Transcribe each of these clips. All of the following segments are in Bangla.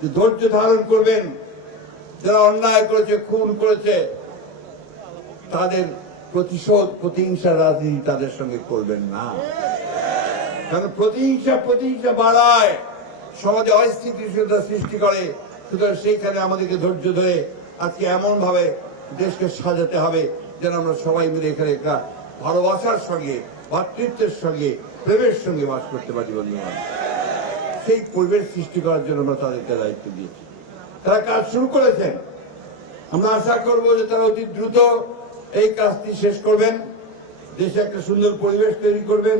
যে ধৈর্য ধারণ করবেন, যারা অন্যায় করেছে, খুন করেছে, তাদের প্রতিশোধ প্রতিহিংসার রাজনীতি তাদের সঙ্গে করবেন না। কারণ প্রতিহিংসা বাড়ায়, সমাজে অস্থিতিশীলতা সৃষ্টি করে। সুতরাং সেইখানে আমাদেরকে ধৈর্য ধরে আজকে এমন ভাবে দেশকে সাজাতে হবে যেন আমরা সবাই মিলে এখানে একটা ভালোবাসার সঙ্গে, ভাতৃত্বের সঙ্গে, প্রেমের সঙ্গে বাস করতে পারি। বন্ধুগণ, সেই পরিবেশ সৃষ্টি করার জন্য আমরা তাদেরকে দায়িত্ব দিয়েছি। তারা কাজ শুরু করেছেন। আমরা আশা করব যে তারা অতি দ্রুত এই কাজটি শেষ করবেন, দেশে একটা সুন্দর পরিবেশ তৈরি করবেন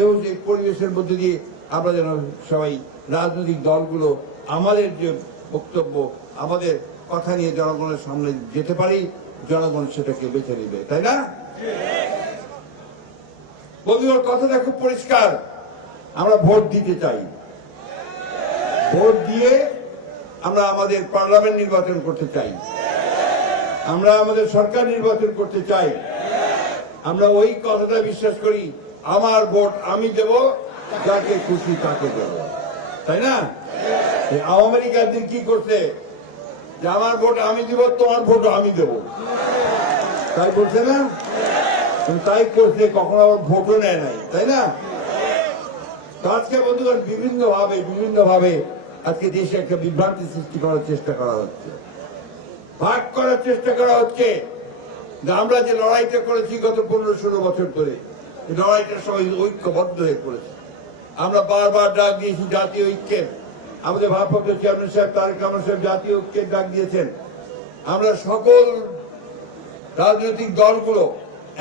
এবং সেই পরিবেশের মধ্যে দিয়ে আমরা যেন সবাই রাজনৈতিক দলগুলো আমাদের যে বক্তব্য, আমাদের কথা নিয়ে জনগণের সামনে যেতে পারি, জনগণ সেটাকে বেছে নেবে, তাই না? বন্ধুগণ, কথাটা খুব পরিষ্কার। আমরা ভোট দিতে চাই, ভোট দিয়ে আমরা আমাদের পার্লামেন্ট নির্বাচন করতে চাই, আমরা আমাদের সরকার নির্বাচন করতে চাই। আমরা ওই কথাটা বিশ্বাস করি, আমার ভোট আমি দেব, যাকে খুশি তাকে দেব, তাই না? আওয়ামী লীগ একদিন কি করছে যে আমার ভোট আমি দিব, তোমার ভোট আমি দেব, তাই বলছে না? তাই করছে, কখনো আবার ভোটও নেয় নাই, তাই না? আজকে বন্ধুগণ বিভিন্ন ভাবে আজকে দেশে একটা বিভ্রান্তি সৃষ্টি করার চেষ্টা করা হচ্ছে, ভাগ করার চেষ্টা করা হচ্ছে। আমরা যে লড়াইটা করেছি গত 15-16 বছর ধরে, এই লড়াইটা সবাই ঐক্যবদ্ধ হয়ে পড়েছে। আমরা বারবার ডাক দিয়েছি জাতীয় ঐক্যের। আমাদের ভারপ্রাপ্ত চেয়ারম্যান সাহেব তারেক রহমান সাহেব জাতীয় ঐক্যের ডাক দিয়েছেন। আমরা সকল রাজনৈতিক দলগুলো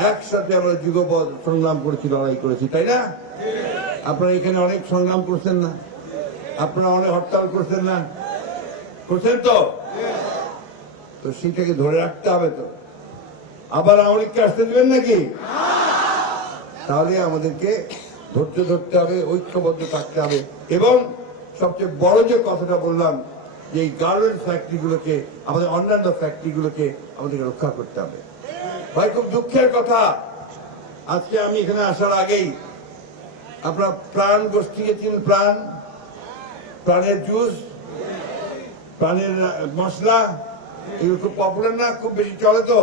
একসাথে আমরা যুগপৎ সংগ্রাম করেছি, লড়াই করেছি, তাই না? আপনারা এখানে অনেক সংগ্রাম করছেন না? আপনারা অনেক হরতাল করছেন না? করছেন তো? তো সেটাকে ধরে রাখতে হবে। তো আবার আওয়ামীকে আসতে দেবেন নাকি? তাহলে আমাদেরকে ধৈর্য ধরতে হবে, ঐক্যবদ্ধ থাকতে হবে এবং সবচেয়ে বড় যে কথাটা বললাম, যে এই গার্মেন্টস ফ্যাক্টরিগুলোকে, আমাদের অন্যান্য ফ্যাক্টরিগুলোকে আমাদেরকে রক্ষা করতে হবে। ভাই, খুব দুঃখের কথা, আজকে আমি এখানে আসার আগেই আপনার প্রাণ গোষ্ঠীকে চিনেন? প্রাণের জুস, প্রাণের মশলা, এগুলো খুব পপুলার না, খুব বেশি চলে। তো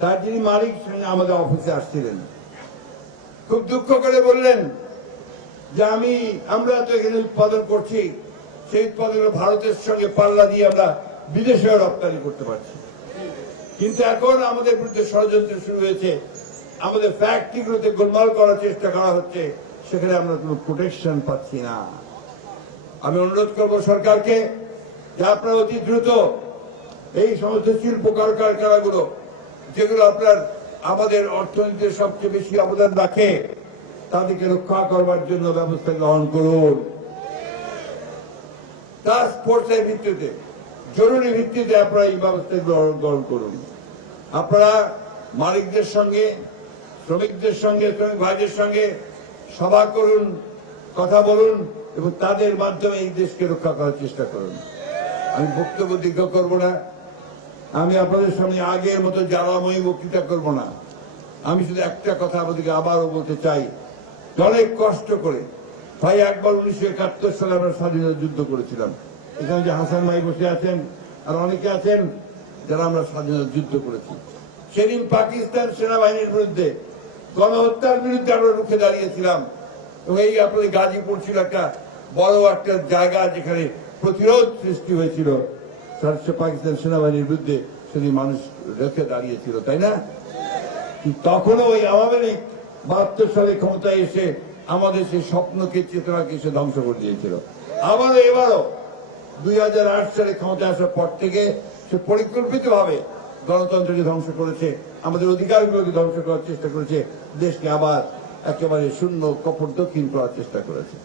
তার যিনি মালিক আমাদের অফিসে আসছিলেন, খুব দুঃখ করে বললেন যে আমরা তো এখানে উৎপাদন করছি, সেই উৎপাদন ভারতের সঙ্গে পাল্লা দিয়ে আমরা বিদেশেও রপ্তানি করতে পারছি, কিন্তু এখন আমাদের বিরুদ্ধে ষড়যন্ত্র শুরু হয়েছে, আমাদের ফ্যাক্টরিগুলোতে গোলমাল করার চেষ্টা করা হচ্ছে, সেখানে আমরা কোনো প্রোটেকশন পাচ্ছি না। আমি অনুরোধ করব সরকারকে যে আপনারা অতি দ্রুত এই সমস্ত শিল্প কারখানাগুলো, যেগুলো আপনার আমাদের অর্থনীতিতে সবচেয়ে বেশি অবদান রাখে, তাদেরকে রক্ষা করবার জন্য ব্যবস্থা গ্রহণ করুন। টাস্ক ফোর্সের ভিত্তিতে, জরুরি ভিত্তিতে আপনারা এই ব্যবস্থা গ্রহণ করুন। আপনারা মালিকদের সঙ্গে, শ্রমিকদের সঙ্গে, শ্রমিক ভাইদের সঙ্গে সভা করুন, কথা বলুন এবং তাদের মাধ্যমে এই দেশকে রক্ষা করার চেষ্টা করুন। আমি বক্তব্য দীর্ঘ করব না, আমি আপনাদের সামনে আগের মতো জ্বালাময়ী বক্তৃতা করব না। আমি শুধু একটা কথা আপনাদেরকে আবারও বলতে চাই, অনেক কষ্ট করে ভাই, একবার 1971 সালে আমরা স্বাধীনতা যুদ্ধ করেছিলাম। এখানে যে হাসান ভাই বসে আছেন আর অনেকে আছেন যারা আমরা স্বাধীনতা যুদ্ধ করেছি। সেদিন পাকিস্তান সেনাবাহিনীর বিরুদ্ধে, গণহত্যার বিরুদ্ধে আমরা রুখে দাঁড়িয়েছিলাম এবং এই আপনাদের গাজীপুর ছিল একটা বড় একটা জায়গা যেখানে প্রতিরোধ সৃষ্টি হয়েছিল পাকিস্তান সেনাবাহিনীর বিরুদ্ধে। সেদিন মানুষ রেখে দাঁড়িয়েছিল, তাই না? তখনও ওই আওয়ামী লীগ 72 সালে ক্ষমতায় এসে আমাদের সেই স্বপ্নকে, চেতনাকে সে ধ্বংস করে দিয়েছিল। আবারও এবারও 2008 সালে ক্ষমতায় আসার পর থেকে সে পরিকল্পিতভাবে গণতন্ত্রকে ধ্বংস করেছে, আমাদের অধিকারগুলোকে ধ্বংস করার চেষ্টা করেছে, দেশকে আবার একেবারে শূন্য কপট দক্ষিণ করার চেষ্টা করেছে।